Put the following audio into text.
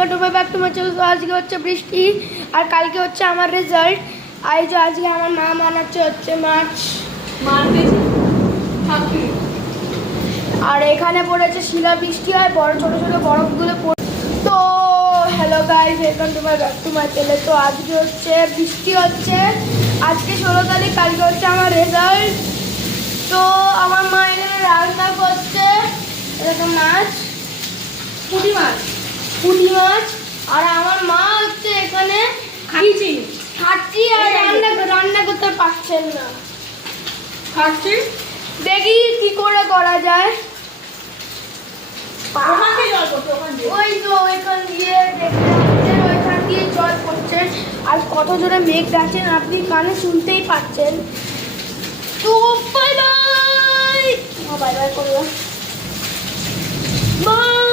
Welcome to my back to my channel. আজকে হচ্ছে বৃষ্টি আর কালকে হচ্ছে আমার রেজাল্ট। আর যে আজকে আমার মা বানাচ্ছে হচ্ছে মাছ আর এখানে পড়েছে শিলা বৃষ্টি হয়, বড় ছোট ছোট বরফগুলো পড়ে। তো hello guys, welcome to my back to my channel. তো আজকে হচ্ছে বৃষ্টি হচ্ছে, আজকে 16 তারিখ, কালকে হচ্ছে আমার রেজাল্ট। তো আমার মা এখানে রান্না করছে এরকম পুঁটি মাছ আর আমার মা হচ্ছে এখানে খাচ্ছি আর রান্না করতে পারছেন না। দেখি কি করে করা যায়। ওই তো ওইখান দিয়ে ওইখান দিয়ে জল পড়ছে আর কত জোরে মেঘ ডাকছেন আপনি কানে শুনতেই পাচ্ছেন। তো বাই বাই করলাম, বাই।